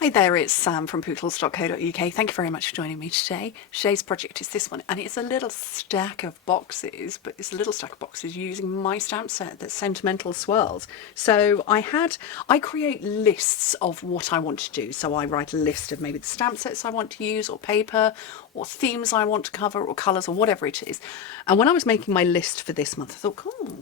Hi there, it's Sam from Pootles.co.uk. Thank you very much for joining me today. Today's project is this one, and it's a little stack of boxes, but it's a little stack of boxes using my stamp set that's Sentimental Swirls. So I create lists of what I want to do. So I write a list of maybe the stamp sets I want to use, or paper, or themes I want to cover, or colours, or whatever it is. And when I was making my list for this month, I thought, cool.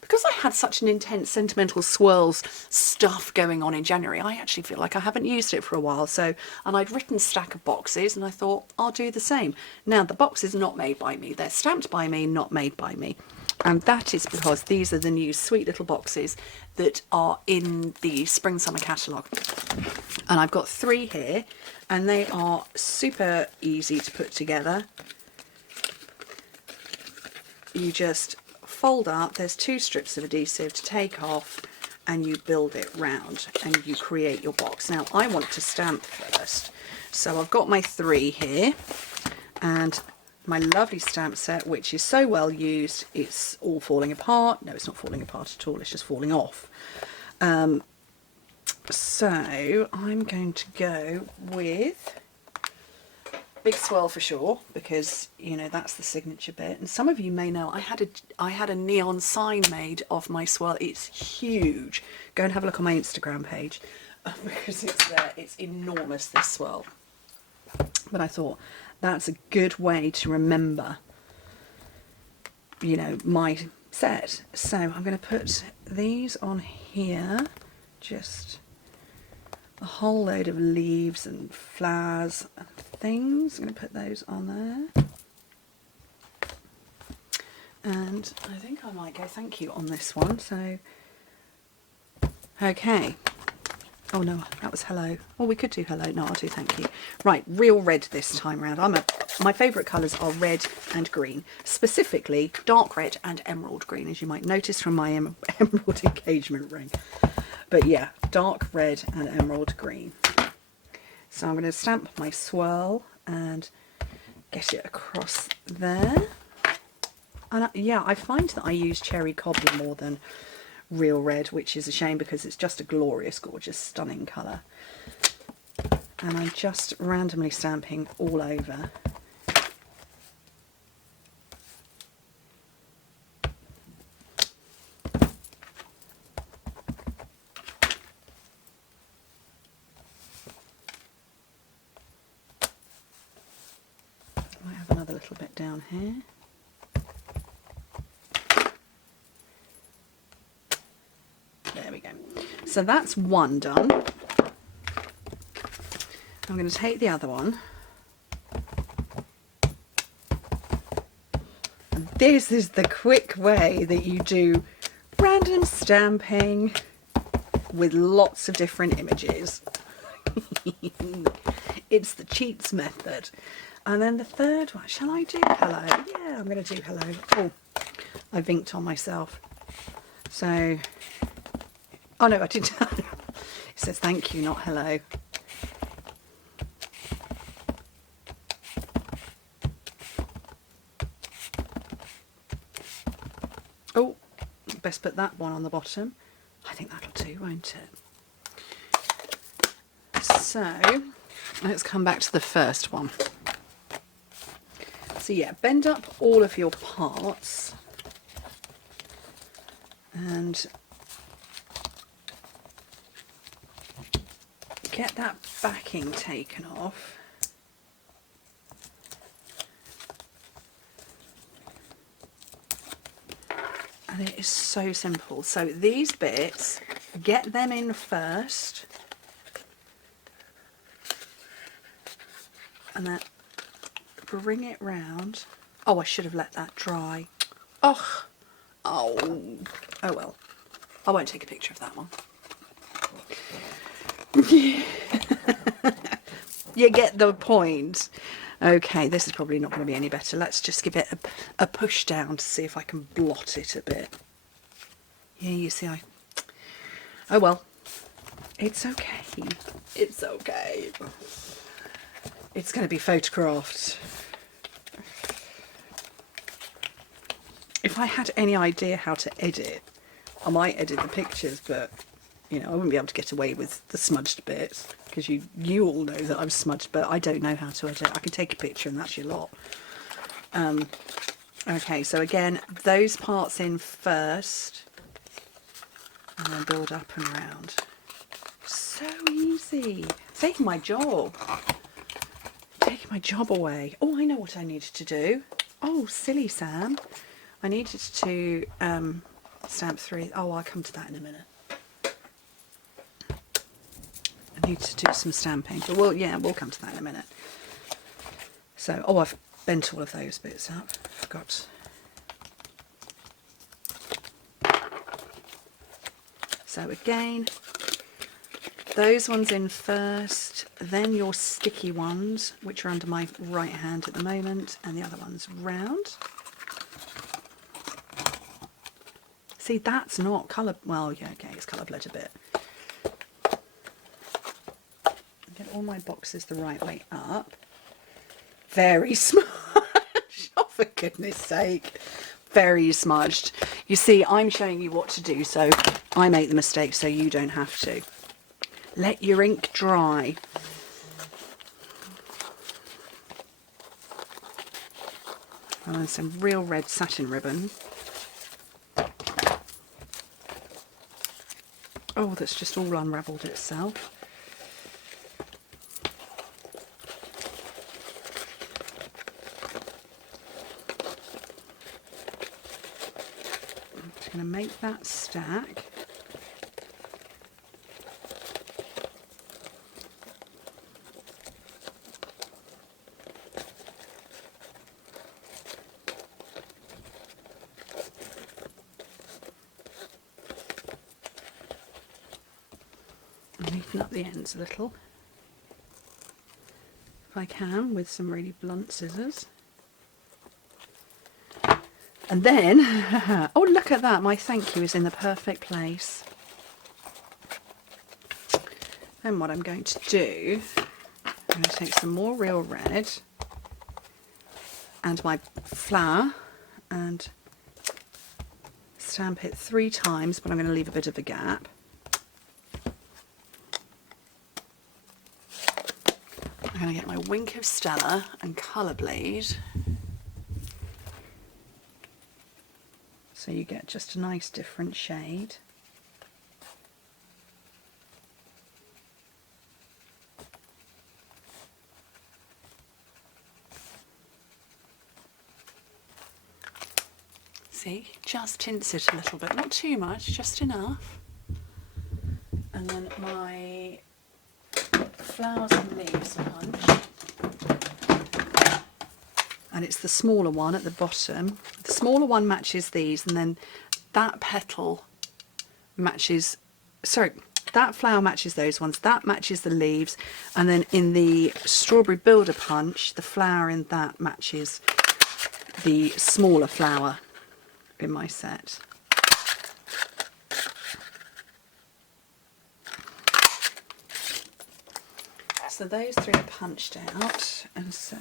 Because I had such an intense Sentimental Swirls stuff going on in January, I actually feel like I haven't used it for a while. And I'd written a stack of boxes and I thought, I'll do the same. Now, the boxes are not made by me. They're stamped by me, not made by me. And that is because these are the new sweet little boxes that are in the Spring Summer catalogue. And I've got 3 here, and they are super easy to put together. You just fold up, there's 2 strips of adhesive to take off, and you build it round and you create your box. Now I want to stamp first, so I've got my 3 here and my lovely stamp set, which is so well used it's all falling apart. No, it's not falling apart at all, it's just falling off. So I'm going to go with Big Swirl for sure, because you know that's the signature bit. And some of you may know I had a neon sign made of my swirl. It's huge. Go and have a look on my Instagram page because it's there. It's enormous, this swirl. But I thought that's a good way to remember, you know, my set. So I'm going to put these on here, just a whole load of leaves and flowers and things. I'm going to put those on there. And I think I might go thank you on this one. So, okay. Oh no, that was hello. Oh, we could do hello. No, I'll do thank you. Right, real red this time around. My favourite colours are red and green. Specifically, dark red and emerald green, as you might notice from my emerald engagement ring. But yeah, dark red and emerald green. So I'm going to stamp my swirl and get it across there. And yeah, I find that I use cherry cobbler more than real red, which is a shame because it's just a glorious, gorgeous, stunning colour. And I'm just randomly stamping all over. Might have another little bit down here. There we go. So that's one done. I'm going to take the other one. And this is the quick way that you do random stamping with lots of different images. It's the cheats method. And then the third one, shall I do hello? Yeah, I'm going to do hello. Oh, I vinked on myself. So, oh no, I didn't. It says thank you, not hello. Oh, best put that one on the bottom. I think that'll do, won't it? So, let's come back to the first one. So yeah, bend up all of your parts and get that backing taken off. And it is so simple. So these bits, get them in first, and then bring it round. Oh, I should have let that dry. Oh, oh well. I won't take a picture of that one. You get the point. Okay, this is probably not going to be any better. Let's just give it a push down to see if I can blot it a bit. Yeah, you see, oh well. It's okay. It's okay. It's going to be photographed. If I had any idea how to edit, I might edit the pictures, but You know, I wouldn't be able to get away with the smudged bits, because you all know that I'm smudged, but I don't know how to edit. I can take a picture and that's your lot. Okay, so again, those parts in first, and then build up and round. So easy. Taking my job. Taking my job away. Oh, I know what I needed to do. Oh, silly Sam. I needed to stamp 3. Oh, I'll come to that in a minute. I need to do some stamping, but we'll come to that in a minute. So, oh, I've bent all of those bits up. Forgot. So again, those ones in first, then your sticky ones, which are under my right hand at the moment, and the other ones round. See, that's not colour, well, yeah, okay, it's colour bled a bit. Get all my boxes the right way up. Very smudged, oh for goodness sake, very smudged. You see, I'm showing you what to do, so I make the mistake so you don't have to. Let your ink dry. And then some real red satin ribbon. Oh, that's just all unravelled itself. I'm just going to make that stack. Neaten up the ends a little, if I can, with some really blunt scissors. And then, oh look at that, my thank you is in the perfect place. Then what I'm going to do, I'm going to take some more real red and my flower and stamp it 3 times, but I'm going to leave a bit of a gap. I'm going to get my Wink of Stella and colour bleed, so you get just a nice different shade. See, just tints it a little bit, not too much, just enough. And then my flowers and leaves punch, and it's the smaller one at the bottom. The smaller one matches these, and then that petal matches, sorry, that flower matches those ones, that matches the leaves, and then in the strawberry builder punch, the flower in that matches the smaller flower in my set. So those 3 are punched out, and so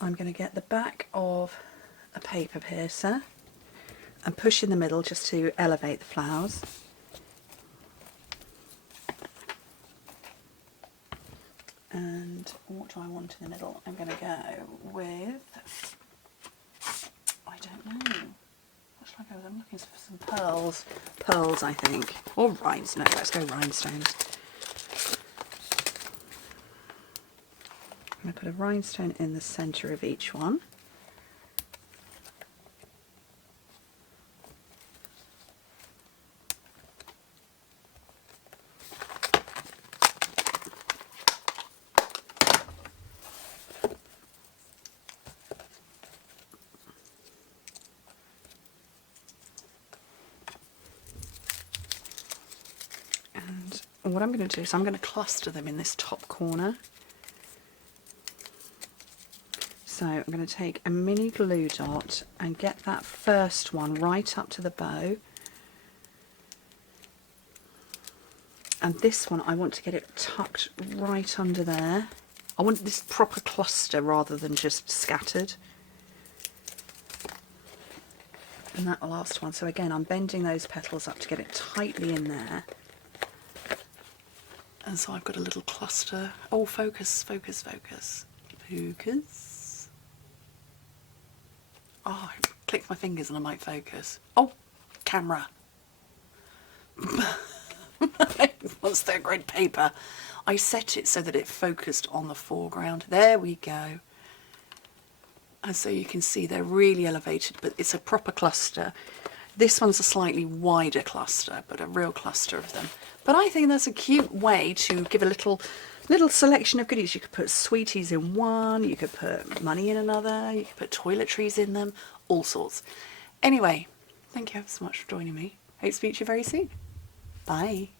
I'm going to get the back of a paper piercer and push in the middle just to elevate the flowers. And what do I want in the middle? I'm going to go with, I don't know, what should I go with? I'm looking for some pearls. Pearls, I think. Or rhinestones. No, let's go rhinestones. I'm going to put a rhinestone in the centre of each one. And what I'm going to do is I'm going to cluster them in this top corner. So I'm going to take a mini glue dot and get that first one right up to the bow. And this one, I want to get it tucked right under there. I want this proper cluster rather than just scattered. And that last one, so again I'm bending those petals up to get it tightly in there. And so I've got a little cluster. Oh, focus, focus, focus. Focus. Oh, I clicked my fingers and I might focus. Oh, camera. Once they're grid paper, I set it so that it focused on the foreground. There we go. And so you can see they're really elevated, but it's a proper cluster. This one's a slightly wider cluster, but a real cluster of them. But I think that's a cute way to give a little selection of goodies. You could put sweeties in one, you could put money in another, you could put toiletries in them, all sorts. Anyway, thank you ever so much for joining me. Hope to speak to you very soon. Bye.